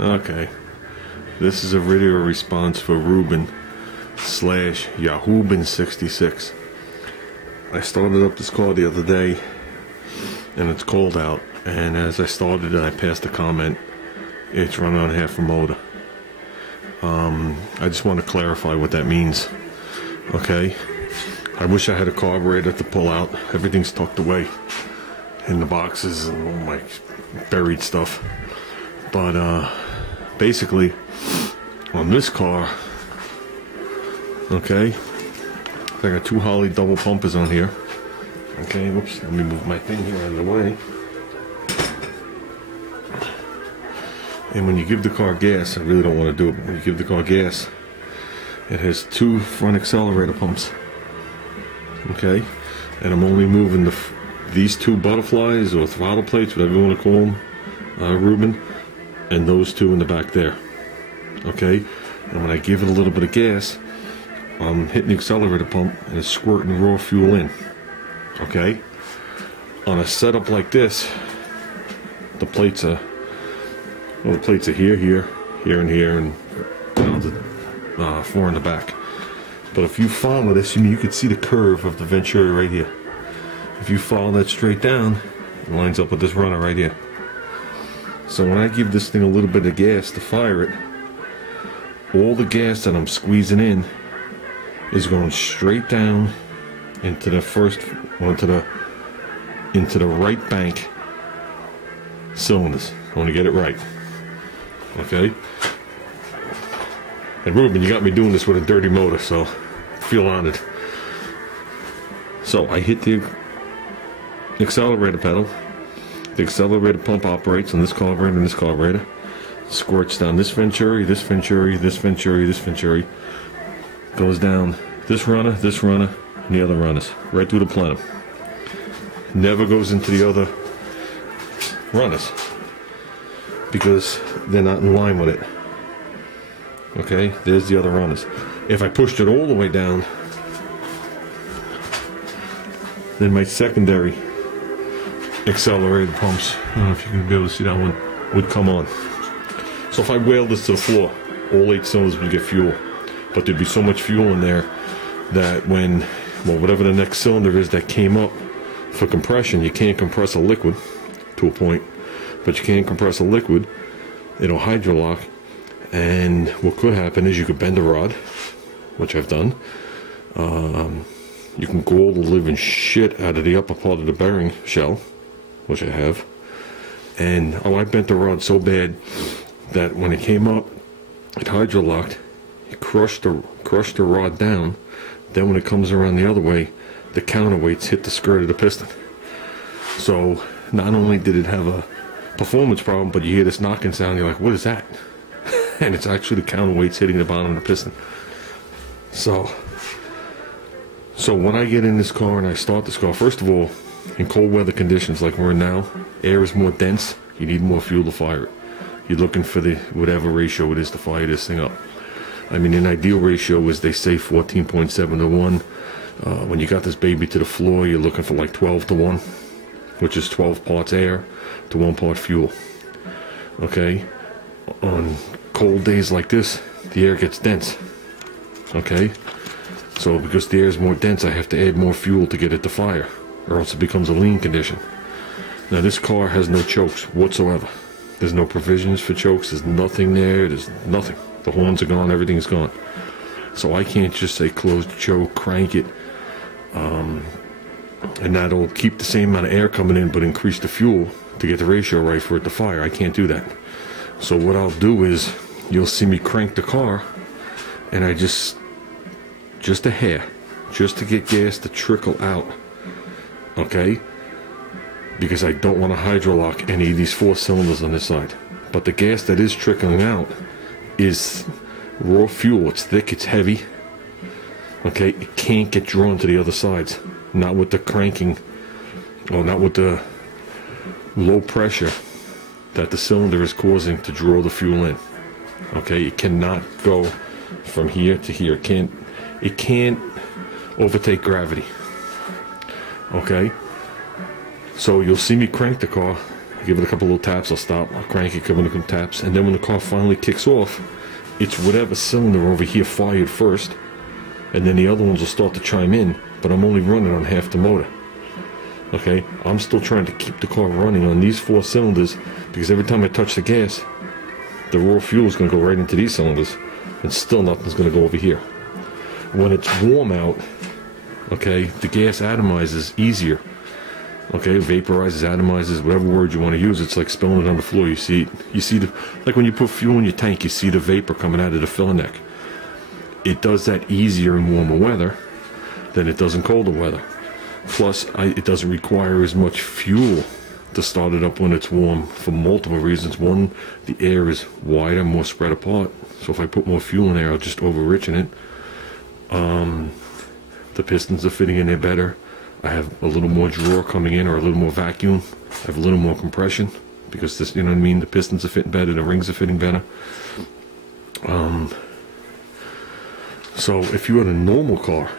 Okay, this is a video response for Ruben slash Yahooben66. I started up this car the other day and it's cold out, and as I started it I passed a comment, it's running on half a motor. I just want to clarify what that means. Okay, I wish I had a carburetor to pull out. Everything's tucked away in the boxes and all my buried stuff. But basically on this car, okay, I got two Holley double pumpers on here. Okay, whoops, let me move my thing here out of the way. And when you give the car gas, I really don't want to do it, but when you give the car gas, it has two front accelerator pumps. Okay, and I'm only moving these two butterflies or throttle plates, whatever you want to call them, Ruben, and those two in the back there. Okay, and when I give it a little bit of gas, I'm hitting the accelerator pump and it's squirting raw fuel in. Okay, on a setup like this, the plates are, well, the plates are here, and here, and down to 4 in the back. But if you follow this, you can see the curve of the Venturi right here. If you follow that straight down, it lines up with this runner right here. So when I give this thing a little bit of gas to fire it, all the gas that I'm squeezing in is going straight down into the first, into the right bank cylinders. I want to get it right. Okay? And Ruben, you got me doing this with a dirty motor, so feel honored. So I hit the accelerator pedal. The accelerator pump operates on this carburetor and this carburetor. Squirts down this Venturi, this Venturi, this Venturi, this Venturi. Goes down this runner, and the other runners. Right through the plenum. Never goes into the other runners, because they're not in line with it. Okay, there's the other runners. If I pushed it all the way down, then my secondary accelerated pumps, I don't know if you can be able to see that one, would come on. So if I whaled this to the floor, all 8 cylinders would get fuel. But there'd be so much fuel in there that when, well, whatever the next cylinder is that came up for compression, you can't compress a liquid to a point, but you can compress a liquid. It'll hydrolock, and what could happen is you could bend a rod, which I've done. You can gall the living shit out of the upper part of the bearing shell, which I have. And I bent the rod so bad that when it came up, it hydrolocked. It crushed the rod down. Then when it comes around the other way, the counterweights hit the skirt of the piston. So not only did it have a performance problem, but you hear this knocking sound, you're like, what is that? And it's actually the counterweights hitting the bottom of the piston. So when I get in this car and I start this car, first of all, in cold weather conditions like we're in now, air is more dense, you need more fuel to fire it. You're looking for the whatever ratio it is to fire this thing up. I mean, an ideal ratio is, they say, 14.7 to 1. When you got this baby to the floor, you're looking for like 12 to 1, which is 12 parts air to 1 part fuel. Okay? On cold days like this, the air gets dense. Okay? So because the air is more dense, I have to add more fuel to get it to fire, or else it becomes a lean condition. Now this car has no chokes whatsoever. There's no provisions for chokes. There's nothing there. There's nothing. The horns are gone. Everything's gone. So I can't just say closed choke, crank it, and that'll keep the same amount of air coming in but increase the fuel to get the ratio right for it to fire. I can't do that. So what I'll do is, you'll see me crank the car, and I just a hair, just to get gas to trickle out. Okay? Because I don't want to hydrolock any of these 4 cylinders on this side. But the gas that is trickling out is raw fuel. It's thick, it's heavy. Okay, it can't get drawn to the other sides. Not with the cranking, or not with the low pressure that the cylinder is causing to draw the fuel in. Okay, it cannot go from here to here. It can't overtake gravity. Okay, so you'll see me crank the car, I give it a couple little taps, I'll stop, I'll crank it, give it a couple taps, and then when the car finally kicks off, it's whatever cylinder over here fired first, and then the other ones will start to chime in, but I'm only running on half the motor. Okay, I'm still trying to keep the car running on these 4 cylinders, because every time I touch the gas, the raw fuel is going to go right into these cylinders, and still nothing's going to go over here. When it's warm out, okay, the gas atomizes easier. Okay, vaporizes, atomizes, whatever word you want to use. It's like spilling it on the floor. You see the, like when you put fuel in your tank, you see the vapor coming out of the filler neck. It does that easier in warmer weather than it does in colder weather. Plus, it doesn't require as much fuel to start it up when it's warm for multiple reasons. One, the air is wider, more spread apart. So if I put more fuel in there, I'll just over-richen it. The pistons are fitting in there better. I have a little more draw coming in, or a little more vacuum. I have a little more compression because this, you know what I mean, the pistons are fitting better, the rings are fitting better. So if you had a normal car,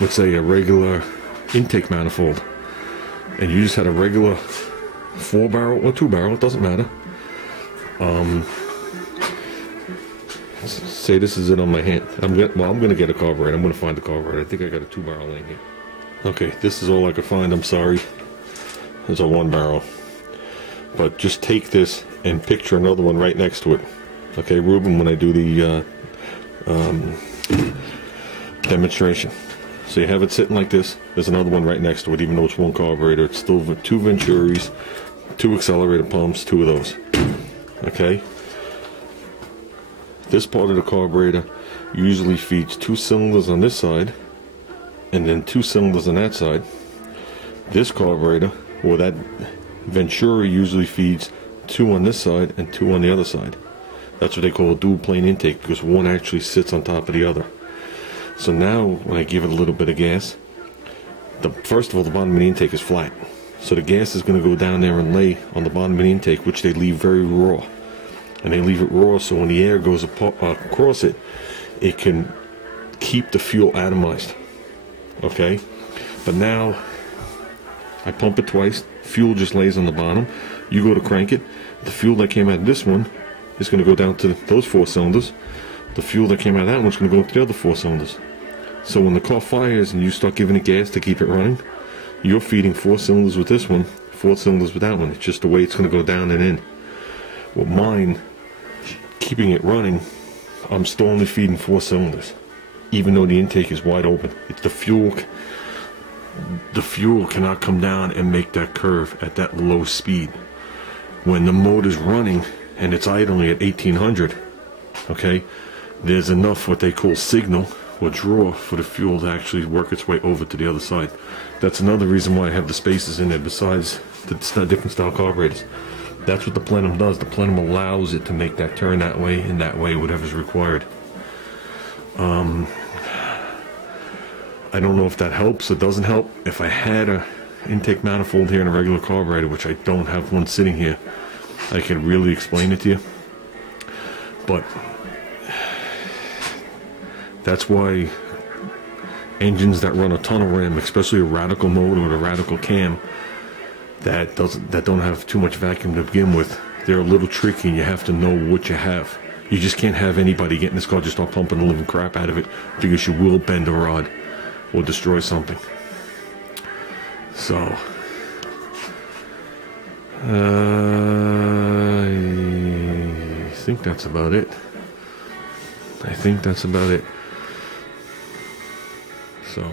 let's say a regular intake manifold, and you just had a regular 4-barrel or 2-barrel, it doesn't matter. Say this is it on my hand. I'm gonna get a carburetor. I'm gonna find the carburetor. I think I got a 2-barrel in here. Okay, this is all I could find. I'm sorry. There's a 1-barrel. But just take this and picture another one right next to it. Okay, Ruben, when I do the demonstration. So you have it sitting like this. There's another one right next to it, even though it's 1 carburetor. It's still 2 Venturis, 2 accelerator pumps, 2 of those. Okay? This part of the carburetor usually feeds 2 cylinders on this side, and then 2 cylinders on that side. This carburetor, or that Venturi, usually feeds 2 on this side and 2 on the other side. That's what they call a dual plane intake, because one actually sits on top of the other. So now, when I give it a little bit of gas, first of all, the bottom of the intake is flat. So the gas is going to go down there and lay on the bottom of the intake, which they leave very raw. And they leave it raw so when the air goes across it, it can keep the fuel atomized. Okay? But now, I pump it twice, fuel just lays on the bottom. You go to crank it, the fuel that came out of this one is going to go down to those 4 cylinders. The fuel that came out of that one is going to go into the other 4 cylinders. So when the car fires and you start giving it gas to keep it running, you're feeding 4 cylinders with this one, 4 cylinders with that one. It's just the way it's going to go down and in. With mine, keeping it running, I'm still only feeding 4 cylinders, even though the intake is wide open. It's the fuel cannot come down and make that curve at that low speed. When the motor's running and it's idling at 1800, okay, there's enough what they call signal or draw for the fuel to actually work its way over to the other side. That's another reason why I have the spacers in there, besides the different style carburetors. That's what the plenum does. The plenum allows it to make that turn that way and that way, whatever's required. I don't know if that helps or doesn't help. If I had a intake manifold here in a regular carburetor, which I don't have one sitting here, I could really explain it to you. But that's why engines that run a tunnel ram, especially a radical motor or a radical cam, that don't have too much vacuum to begin with, they're a little tricky, and you have to know what you have. You just can't have anybody get in this car just start pumping the living crap out of it, because you will bend a rod or destroy something. So I think that's about it. So